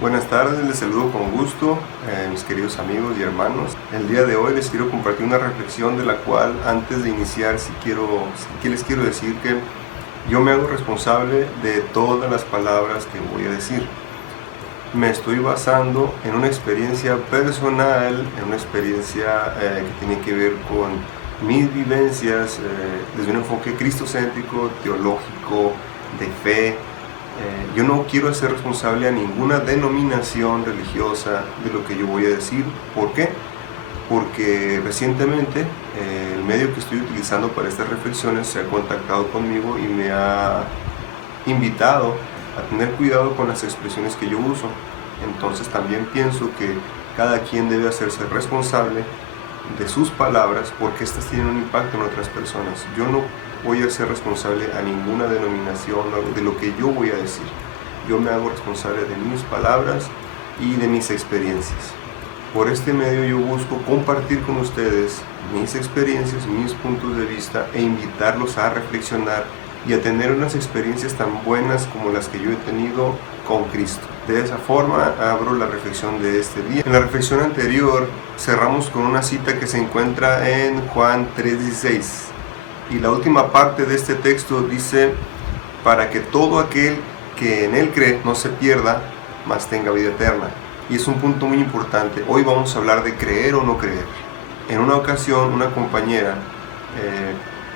Buenas tardes, les saludo con gusto, mis queridos amigos y hermanos. El día de hoy les quiero compartir una reflexión de la cual antes de iniciar les quiero decir que yo me hago responsable de todas las palabras que voy a decir. Me estoy basando en una experiencia personal, en una experiencia que tiene que ver con mis vivencias desde un enfoque cristocéntrico, teológico, de fe. Yo no quiero ser responsable a ninguna denominación religiosa de lo que yo voy a decir. ¿Por qué? Porque recientemente el medio que estoy utilizando para estas reflexiones se ha contactado conmigo y me ha invitado a tener cuidado con las expresiones que yo uso. Entonces también pienso que cada quien debe hacerse responsable de sus palabras porque estas tienen un impacto en otras personas. Yo no voy a ser responsable a ninguna denominación de lo que yo voy a decir. Yo me hago responsable de mis palabras y de mis experiencias. Por este medio yo busco compartir con ustedes mis experiencias, mis puntos de vista e invitarlos a reflexionar y a tener unas experiencias tan buenas como las que yo he tenido con Cristo. De esa forma abro la reflexión de este día. En la reflexión anterior cerramos con una cita que se encuentra en Juan 3:16. Y la última parte de este texto dice: para que todo aquel que en Él cree no se pierda, mas tenga vida eterna. Y es un punto muy importante. Hoy vamos a hablar de creer o no creer. En una ocasión, una compañera,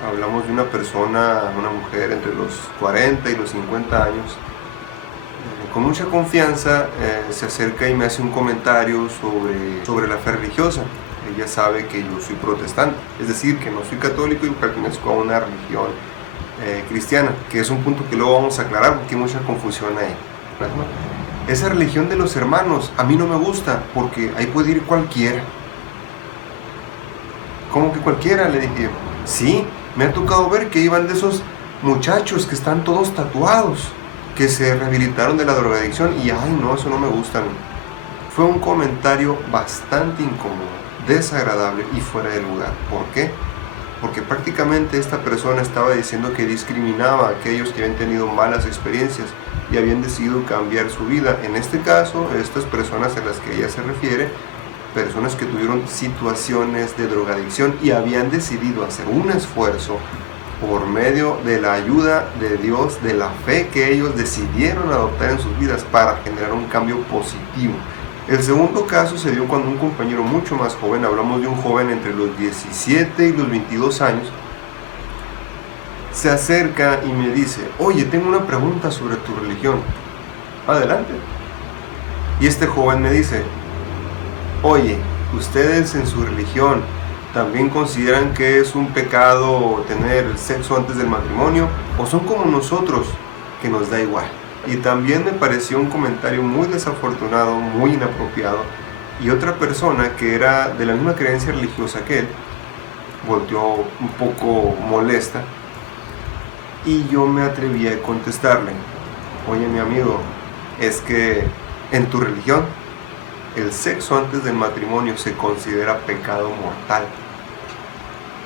hablamos de una persona, una mujer entre los 40 y los 50 años, con mucha confianza se acerca y me hace un comentario sobre la fe religiosa. Ella sabe que yo soy protestante, es decir, que no soy católico y pertenezco a una religión cristiana, que es un punto que luego vamos a aclarar porque hay mucha confusión ahí. Esa religión de los hermanos a mí no me gusta porque ahí puede ir cualquiera. ¿Cómo que cualquiera? Le dije. Sí, me ha tocado ver que iban de esos muchachos que están todos tatuados, que se rehabilitaron de la drogadicción y ay no, eso no me gusta a mí. Fue un comentario bastante incómodo, desagradable y fuera de lugar. ¿Por qué? Porque prácticamente esta persona estaba diciendo que discriminaba a aquellos que habían tenido malas experiencias y habían decidido cambiar su vida. En este caso, estas personas a las que ella se refiere, personas que tuvieron situaciones de drogadicción y habían decidido hacer un esfuerzo por medio de la ayuda de Dios, de la fe que ellos decidieron adoptar en sus vidas para generar un cambio positivo. El segundo caso se dio cuando un compañero mucho más joven, hablamos de un joven entre los 17 y los 22 años, se acerca y me dice: oye, tengo una pregunta sobre tu religión. Adelante. Y este joven me dice: oye, ¿ustedes en su religión también consideran que es un pecado tener sexo antes del matrimonio? ¿O son como nosotros, que nos da igual? Y también me pareció un comentario muy desafortunado, muy inapropiado. Y otra persona que era de la misma creencia religiosa que él, volteó un poco molesta. Y yo me atreví a contestarle: oye, mi amigo, es que en tu religión el sexo antes del matrimonio se considera pecado mortal.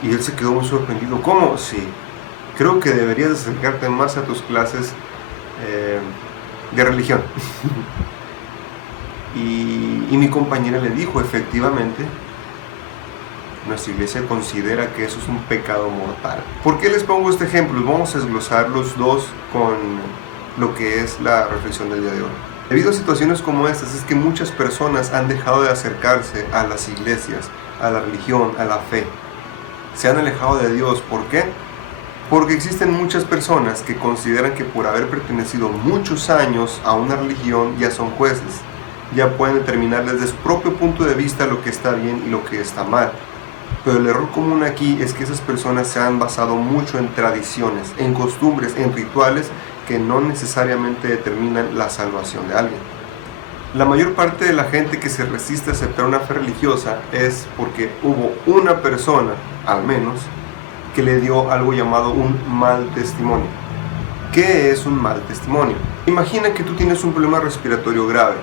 Y él se quedó muy sorprendido. ¿Cómo? Sí, creo que deberías acercarte más a tus clases de religión. y mi compañera le dijo: efectivamente, nuestra iglesia considera que eso es un pecado mortal. ¿Por qué les pongo este ejemplo? Vamos a desglosar los dos con lo que es la reflexión del día de hoy. Debido a situaciones como estas es que muchas personas han dejado de acercarse a las iglesias, a la religión, a la fe. Se han alejado de Dios. ¿Por qué? Porque existen muchas personas que consideran que por haber pertenecido muchos años a una religión ya son jueces, ya pueden determinar desde su propio punto de vista lo que está bien y lo que está mal. Pero el error común aquí es que esas personas se han basado mucho en tradiciones, en costumbres, en rituales que no necesariamente determinan la salvación de alguien. La mayor parte de la gente que se resiste a aceptar una fe religiosa es porque hubo una persona, al menos, que le dio algo llamado un mal testimonio. ¿Qué es un mal testimonio? Imagina que tú tienes un problema respiratorio grave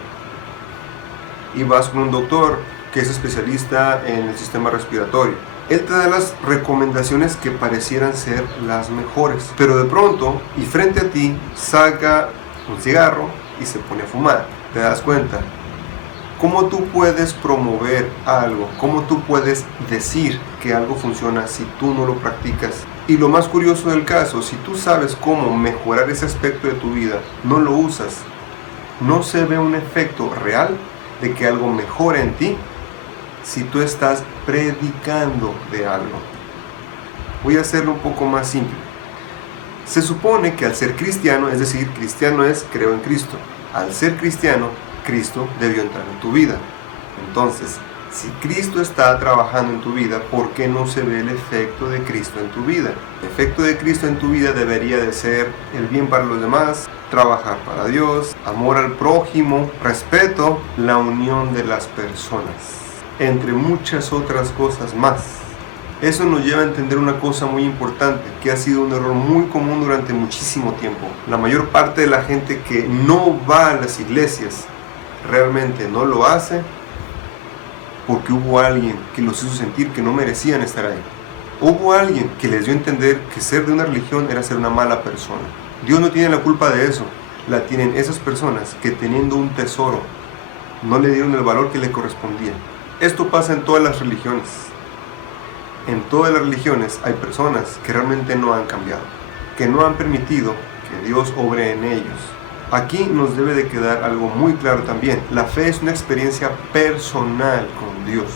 y vas con un doctor que es especialista en el sistema respiratorio. Él te da las recomendaciones que parecieran ser las mejores, pero de pronto y frente a ti saca un cigarro y se pone a fumar. ¿Te das cuenta? ¿Cómo tú puedes promover algo? ¿Cómo tú puedes decir que algo funciona si tú no lo practicas? Y lo más curioso del caso, si tú sabes cómo mejorar ese aspecto de tu vida, no lo usas, no se ve un efecto real de que algo mejore en ti si tú estás predicando de algo. Voy a hacerlo un poco más simple. Se supone que al ser cristiano, es decir, cristiano es creo en Cristo. Al ser cristiano, Cristo debió entrar en tu vida. Entonces, si Cristo está trabajando en tu vida, ¿por qué no se ve el efecto de Cristo en tu vida? El efecto de Cristo en tu vida debería de ser el bien para los demás, trabajar para Dios, amor al prójimo, respeto, la unión de las personas, entre muchas otras cosas más. Eso nos lleva a entender una cosa muy importante, que ha sido un error muy común durante muchísimo tiempo. La mayor parte de la gente que no va a las iglesias realmente no lo hace porque hubo alguien que los hizo sentir que no merecían estar ahí. Hubo alguien que les dio a entender que ser de una religión era ser una mala persona. Dios no tiene la culpa de eso, la tienen esas personas que teniendo un tesoro no le dieron el valor que le correspondía. Esto pasa en todas las religiones. En todas las religiones hay personas que realmente no han cambiado, que no han permitido que Dios obre en ellos. Aquí nos debe de quedar algo muy claro también. La fe es una experiencia personal con Dios.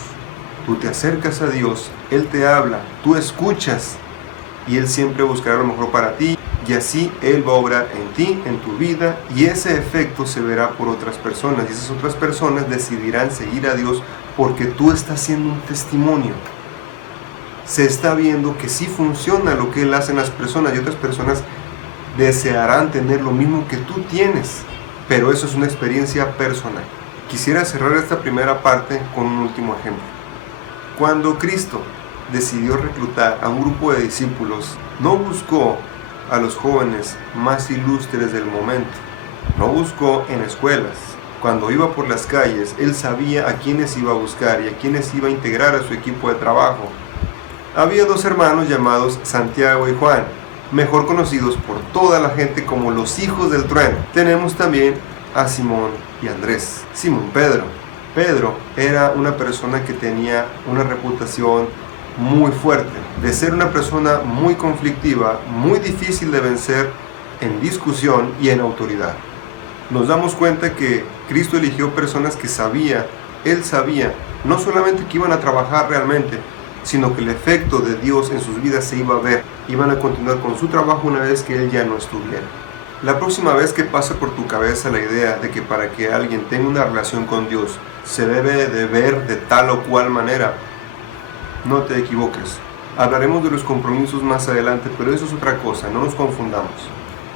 Tú te acercas a Dios, Él te habla, tú escuchas y Él siempre buscará lo mejor para ti y así Él va a obrar en ti, en tu vida y ese efecto se verá por otras personas y esas otras personas decidirán seguir a Dios porque tú estás siendo un testimonio. Se está viendo que sí funciona lo que Él hace en las personas y otras personas desearán tener lo mismo que tú tienes, pero eso es una experiencia personal. Quisiera cerrar esta primera parte con un último ejemplo. Cuando Cristo decidió reclutar a un grupo de discípulos, no buscó a los jóvenes más ilustres del momento, no buscó en escuelas. Cuando iba por las calles, Él sabía a quiénes iba a buscar y a quiénes iba a integrar a su equipo de trabajo. Había dos hermanos llamados Santiago y Juan, mejor conocidos por toda la gente como los hijos del trueno. Tenemos también a Simón y Andrés. Simón Pedro. Pedro era una persona que tenía una reputación muy fuerte, de ser una persona muy conflictiva, muy difícil de vencer en discusión y en autoridad. Nos damos cuenta que Cristo eligió personas que Él sabía, no solamente que iban a trabajar realmente, sino que el efecto de Dios en sus vidas se iba a ver. Iban a continuar con su trabajo una vez que Él ya no estuviera. La próxima vez que pase por tu cabeza la idea de que para que alguien tenga una relación con Dios se debe de ver de tal o cual manera, no te equivoques. Hablaremos de los compromisos más adelante, pero eso es otra cosa, no nos confundamos.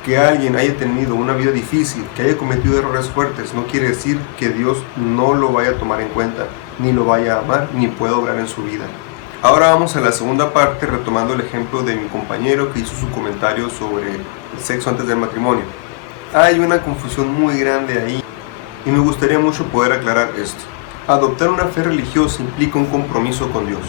Que alguien haya tenido una vida difícil, que haya cometido errores fuertes, no quiere decir que Dios no lo vaya a tomar en cuenta, ni lo vaya a amar, ni pueda obrar en su vida. Ahora vamos a la segunda parte, retomando el ejemplo de mi compañero que hizo su comentario sobre el sexo antes del matrimonio. Hay una confusión muy grande ahí y me gustaría mucho poder aclarar esto. Adoptar una fe religiosa implica un compromiso con Dios.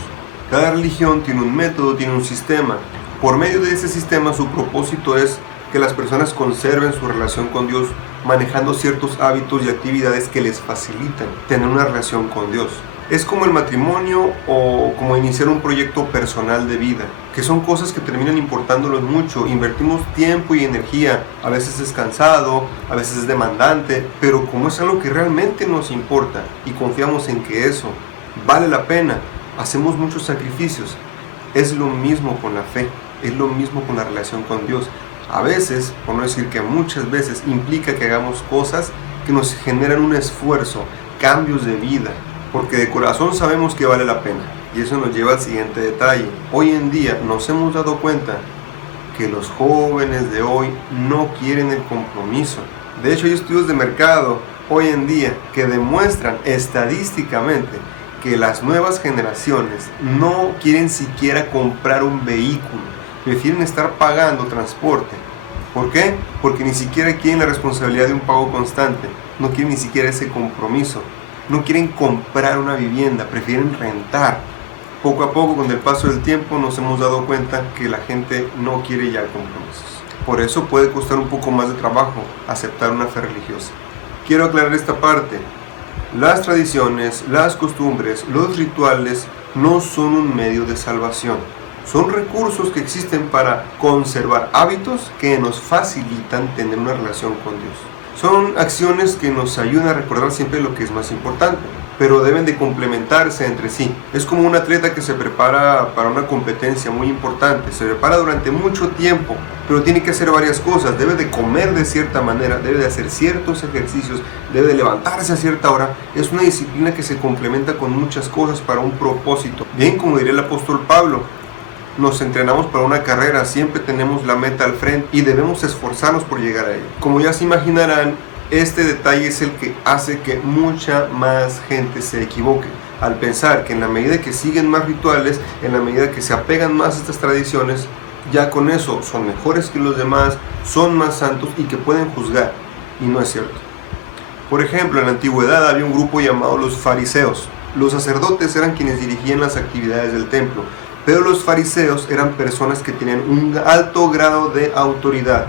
Cada religión tiene un método, tiene un sistema. Por medio de ese sistema su propósito es que las personas conserven su relación con Dios manejando ciertos hábitos y actividades que les facilitan tener una relación con Dios. Es como el matrimonio o como iniciar un proyecto personal de vida, que son cosas que terminan importándonos mucho. Invertimos tiempo y energía, a veces es cansado, a veces es demandante, pero como es algo que realmente nos importa y confiamos en que eso vale la pena, hacemos muchos sacrificios. Es lo mismo con la fe, es lo mismo con la relación con Dios. A veces, por no decir que muchas veces, implica que hagamos cosas que nos generan un esfuerzo, cambios de vida, porque de corazón sabemos que vale la pena. Y eso nos lleva al siguiente detalle. Hoy en día nos hemos dado cuenta que los jóvenes de hoy no quieren el compromiso. De hecho, hay estudios de mercado hoy en día que demuestran estadísticamente que las nuevas generaciones no quieren siquiera comprar un vehículo, prefieren estar pagando transporte. ¿Por qué? Porque ni siquiera quieren la responsabilidad de un pago constante, no quieren ni siquiera ese compromiso. No quieren comprar una vivienda, prefieren rentar. Poco a poco, con el paso del tiempo, nos hemos dado cuenta que la gente no quiere ya compromisos. Por eso puede costar un poco más de trabajo aceptar una fe religiosa. Quiero aclarar esta parte. Las tradiciones, las costumbres, los rituales no son un medio de salvación. Son recursos que existen para conservar hábitos que nos facilitan tener una relación con Dios. Son acciones que nos ayudan a recordar siempre lo que es más importante, pero deben de complementarse entre sí. Es como un atleta que se prepara para una competencia muy importante, se prepara durante mucho tiempo, pero tiene que hacer varias cosas. Debe de comer de cierta manera, debe de hacer ciertos ejercicios, debe de levantarse a cierta hora. Es una disciplina que se complementa con muchas cosas para un propósito. Bien, como diría el apóstol Pablo, nos entrenamos para una carrera, siempre tenemos la meta al frente y debemos esforzarnos por llegar a ella. Como ya se imaginarán, este detalle es el que hace que mucha más gente se equivoque al pensar que en la medida que siguen más rituales, en la medida que se apegan más a estas tradiciones, ya con eso son mejores que los demás, son más santos y que pueden juzgar. Y no es cierto. Por ejemplo, en la antigüedad había un grupo llamado los fariseos. Los sacerdotes eran quienes dirigían las actividades del templo, pero los fariseos eran personas que tenían un alto grado de autoridad,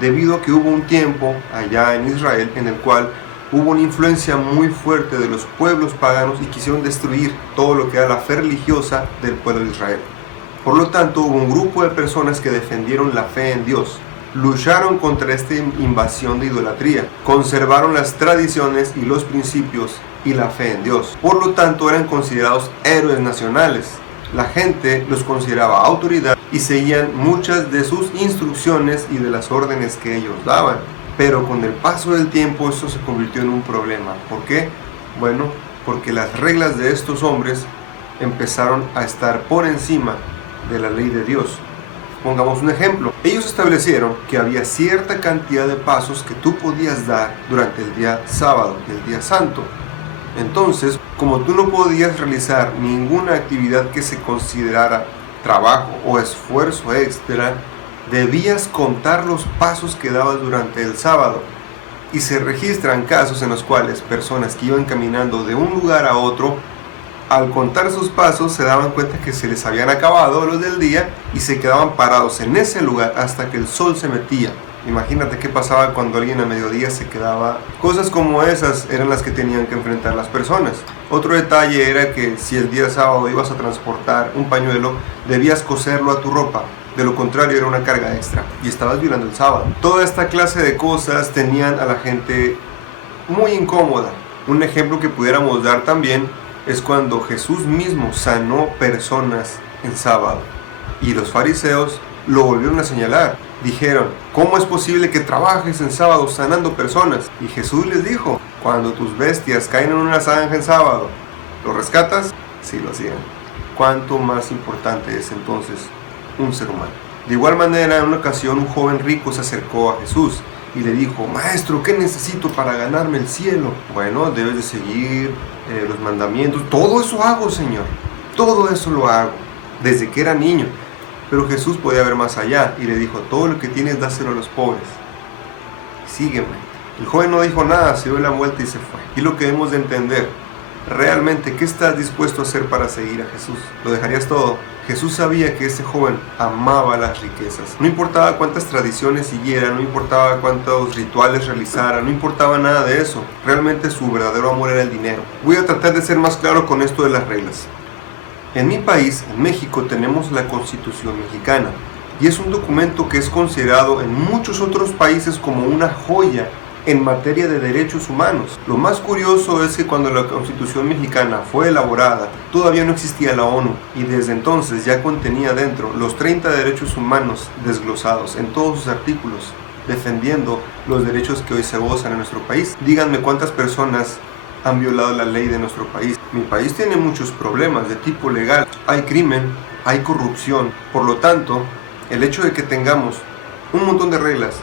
debido a que hubo un tiempo allá en Israel en el cual hubo una influencia muy fuerte de los pueblos paganos y quisieron destruir todo lo que era la fe religiosa del pueblo de Israel. Por lo tanto, hubo un grupo de personas que defendieron la fe en Dios, lucharon contra esta invasión de idolatría, conservaron las tradiciones y los principios y la fe en Dios. Por lo tanto, eran considerados héroes nacionales. La gente los consideraba autoridad y seguían muchas de sus instrucciones y de las órdenes que ellos daban. Pero con el paso del tiempo eso se convirtió en un problema. ¿Por qué? Bueno, porque las reglas de estos hombres empezaron a estar por encima de la ley de Dios. Pongamos un ejemplo. Ellos establecieron que había cierta cantidad de pasos que tú podías dar durante el día sábado, el día santo. Entonces, como tú no podías realizar ninguna actividad que se considerara trabajo o esfuerzo extra, debías contar los pasos que dabas durante el sábado. Y se registran casos en los cuales personas que iban caminando de un lugar a otro, al contar sus pasos se daban cuenta que se les habían acabado los del día y se quedaban parados en ese lugar hasta que el sol se metía. Imagínate qué pasaba cuando alguien a mediodía se quedaba. Cosas como esas eran las que tenían que enfrentar las personas. Otro detalle era que si el día sábado ibas a transportar un pañuelo, debías coserlo a tu ropa. De lo contrario era una carga extra y estabas violando el sábado. Toda esta clase de cosas tenían a la gente muy incómoda. Un ejemplo que pudiéramos dar también es cuando Jesús mismo sanó personas en sábado. Y los fariseos lo volvieron a señalar. Dijeron, ¿cómo es posible que trabajes en sábado sanando personas? Y Jesús les dijo, cuando tus bestias caen en una zanja en sábado, ¿lo rescatas? Sí, lo hacían. ¿Cuánto más importante es entonces un ser humano? De igual manera, en una ocasión un joven rico se acercó a Jesús y le dijo, Maestro, ¿qué necesito para ganarme el cielo? Bueno, debes de seguir los mandamientos. Todo eso hago, Señor. Todo eso lo hago, desde que era niño. Pero Jesús podía ver más allá y le dijo, todo lo que tienes dáselo a los pobres. Sígueme. El joven no dijo nada, se dio la vuelta y se fue. Y lo que debemos de entender, realmente, ¿qué estás dispuesto a hacer para seguir a Jesús? ¿Lo dejarías todo? Jesús sabía que ese joven amaba las riquezas. No importaba cuántas tradiciones siguiera, no importaba cuántos rituales realizara, no importaba nada de eso. Realmente su verdadero amor era el dinero. Voy a tratar de ser más claro con esto de las reglas. En mi país, en México, tenemos la Constitución Mexicana y es un documento que es considerado en muchos otros países como una joya en materia de derechos humanos. Lo más curioso es que cuando la Constitución Mexicana fue elaborada, todavía no existía la ONU y desde entonces ya contenía dentro los 30 derechos humanos desglosados en todos sus artículos, defendiendo los derechos que hoy se gozan en nuestro país. Díganme cuántas personas han violado la ley de nuestro país. Mi país tiene muchos problemas de tipo legal. Hay crimen, hay corrupción. Por lo tanto, el hecho de que tengamos un montón de reglas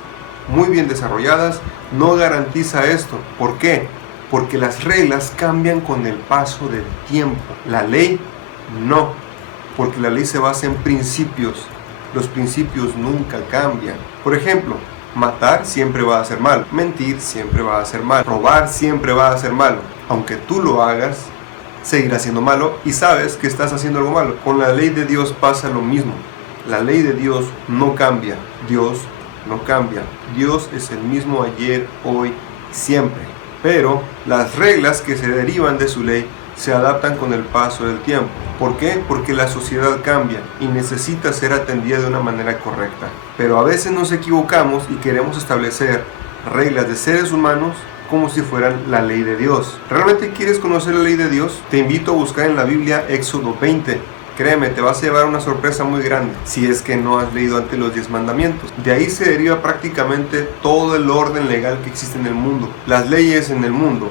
muy bien desarrolladas no garantiza esto. ¿Por qué? Porque las reglas cambian con el paso del tiempo. La ley no, porque la ley se basa en principios. Los principios nunca cambian. Por ejemplo, matar siempre va a ser malo, mentir siempre va a ser malo, robar siempre va a ser malo. Aunque tú lo hagas, seguirá siendo malo y sabes que estás haciendo algo malo. Con la ley de Dios pasa lo mismo. La ley de Dios no cambia. Dios no cambia. Dios es el mismo ayer, hoy, siempre. pero las reglas que se derivan de su ley se adaptan con el paso del tiempo. ¿Por qué? Porque la sociedad cambia y necesita ser atendida de una manera correcta. Pero a veces nos equivocamos y queremos establecer reglas de seres humanos como si fueran la ley de Dios. ¿Realmente quieres conocer la ley de Dios? Te invito a buscar en la Biblia Éxodo 20. Créeme, te vas a llevar una sorpresa muy grande si es que no has leído antes los 10 mandamientos. De ahí se deriva prácticamente todo el orden legal que existe en el mundo. Las leyes en el mundo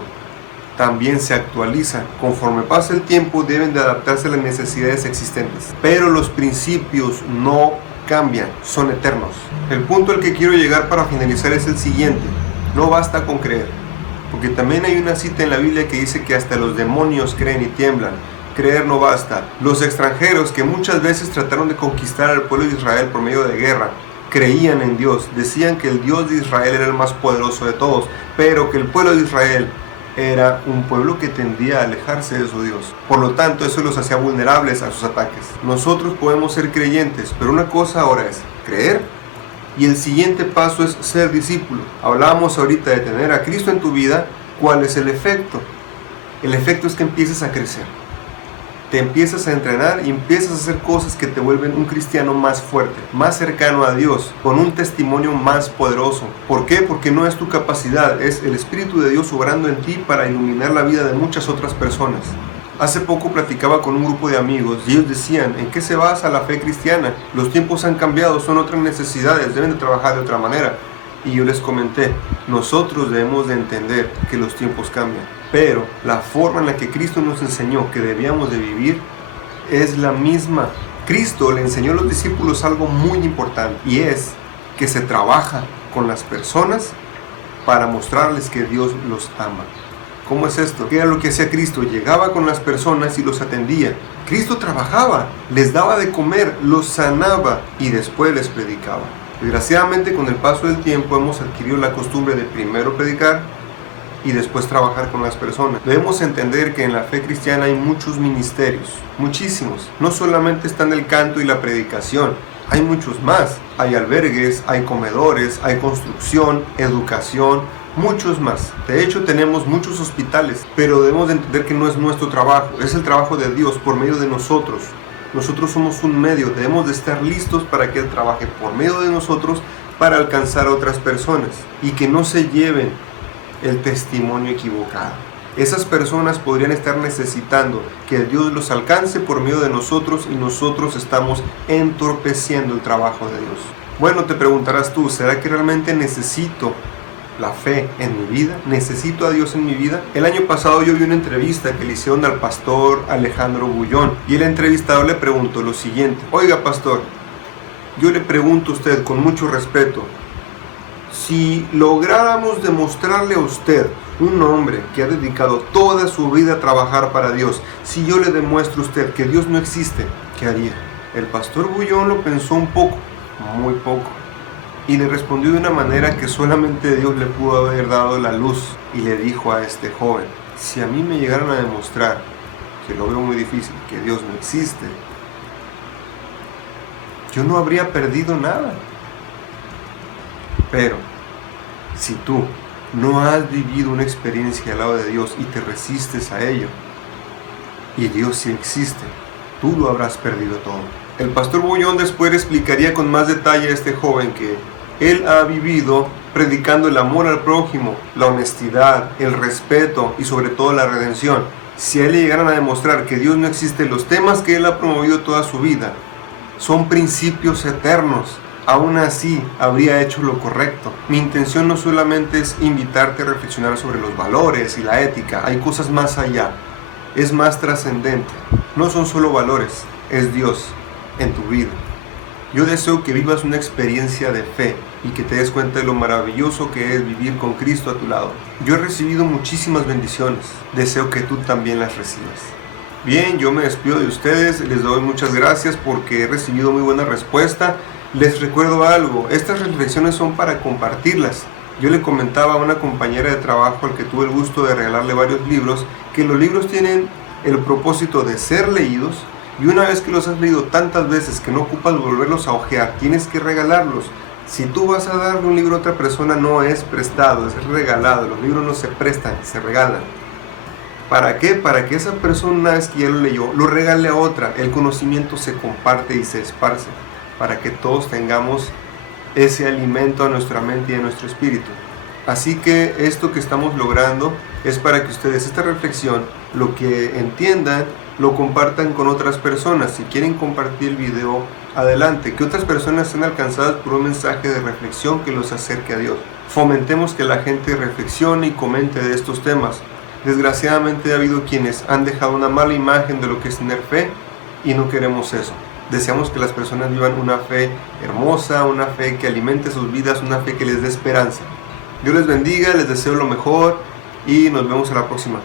también se actualizan. Conforme pasa el tiempo deben de adaptarse a las necesidades existentes. Pero los principios no cambian, son eternos. El punto al que quiero llegar para finalizar es el siguiente. No basta con creer. Porque también hay una cita en la Biblia que dice que hasta los demonios creen y tiemblan. Creer no basta. Los extranjeros que muchas veces trataron de conquistar al pueblo de Israel por medio de guerra, creían en Dios. Decían que el Dios de Israel era el más poderoso de todos, pero que el pueblo de Israel era un pueblo que tendía a alejarse de su Dios. Por lo tanto, eso los hacía vulnerables a sus ataques. Nosotros podemos ser creyentes, pero una cosa ahora es creer y el siguiente paso es ser discípulo. Hablábamos ahorita de tener a Cristo en tu vida. ¿Cuál es el efecto? El efecto es que empiezas a crecer. Te empiezas a entrenar y empiezas a hacer cosas que te vuelven un cristiano más fuerte, más cercano a Dios, con un testimonio más poderoso. ¿Por qué? Porque no es tu capacidad, es el Espíritu de Dios obrando en ti para iluminar la vida de muchas otras personas. Hace poco platicaba con un grupo de amigos y ellos decían, ¿en qué se basa la fe cristiana? Los tiempos han cambiado, son otras necesidades, deben de trabajar de otra manera. Y yo les comenté, nosotros debemos de entender que los tiempos cambian, pero la forma en la que Cristo nos enseñó que debíamos de vivir es la misma. Cristo le enseñó a los discípulos algo muy importante y es que se trabaja con las personas para mostrarles que Dios los ama. ¿Cómo es esto? ¿Qué era lo que hacía Cristo? Llegaba con las personas y los atendía. Cristo trabajaba, les daba de comer, los sanaba y después les predicaba. Desgraciadamente, con el paso del tiempo hemos adquirido la costumbre de primero predicar y después trabajar con las personas. Debemos entender que en la fe cristiana hay muchos ministerios, muchísimos. No solamente están el canto y la predicación, hay muchos más. Hay albergues, hay comedores, hay construcción, educación, muchos más. De hecho, tenemos muchos hospitales, pero debemos de entender que no es nuestro trabajo, es el trabajo de Dios por medio de nosotros. Nosotros somos un medio, debemos de estar listos para que Él trabaje por medio de nosotros para alcanzar a otras personas y que no se lleven el testimonio equivocado. Esas personas podrían estar necesitando que Dios los alcance por medio de nosotros y nosotros estamos entorpeciendo el trabajo de Dios. Bueno, te preguntarás tú, ¿será que realmente necesito la fe en mi vida? ¿Necesito a Dios en mi vida? El año pasado yo vi una entrevista que le hicieron al pastor Alejandro Bullón y el entrevistador le preguntó lo siguiente: oiga, pastor, yo le pregunto a usted con mucho respeto, si lográramos demostrarle a usted, un hombre que ha dedicado toda su vida a trabajar para Dios, si yo le demuestro a usted que Dios no existe, ¿qué haría? El pastor Bullón lo pensó un poco, muy poco, y le respondió de una manera que solamente Dios le pudo haber dado la luz, y le dijo a este joven: si a mí me llegaran a demostrar, que lo veo muy difícil, que Dios no existe, yo no habría perdido nada. Pero si tú no has vivido una experiencia al lado de Dios y te resistes a ello, y Dios sí existe, tú lo habrás perdido todo. El pastor Bullón después explicaría con más detalle a este joven que él ha vivido predicando el amor al prójimo, la honestidad, el respeto y sobre todo la redención. Si a él le llegaran a demostrar que Dios no existe, los temas que él ha promovido toda su vida son principios eternos, aún así habría hecho lo correcto. Mi intención no solamente es invitarte a reflexionar sobre los valores y la ética, hay cosas más allá, es más trascendente. No son solo valores, es Dios en tu vida. Yo deseo que vivas una experiencia de fe y que te des cuenta de lo maravilloso que es vivir con Cristo a tu lado. Yo he recibido muchísimas bendiciones, deseo que tú también las recibas. Bien, yo me despido de ustedes, les doy muchas gracias porque he recibido muy buena respuesta. Les recuerdo algo, estas reflexiones son para compartirlas. Yo le comentaba a una compañera de trabajo al que tuve el gusto de regalarle varios libros, que los libros tienen el propósito de ser leídos, y una vez que los has leído tantas veces que no ocupas volverlos a hojear, tienes que regalarlos. Si tú vas a darle un libro a otra persona, no es prestado, es regalado. Los libros no se prestan, se regalan. ¿Para qué? Para que esa persona, una vez que ya lo leyó, lo regale a otra. El conocimiento se comparte y se esparce, para que todos tengamos ese alimento a nuestra mente y a nuestro espíritu. Así que esto que estamos logrando es para que ustedes esta reflexión, lo que entiendan, lo compartan con otras personas. Si quieren compartir el video, adelante, que otras personas sean alcanzadas por un mensaje de reflexión que los acerque a Dios. Fomentemos que la gente reflexione y comente de estos temas. Desgraciadamente ha habido quienes han dejado una mala imagen de lo que es tener fe y no queremos eso. Deseamos que las personas vivan una fe hermosa, una fe que alimente sus vidas, una fe que les dé esperanza. Dios les bendiga, les deseo lo mejor y nos vemos en la próxima.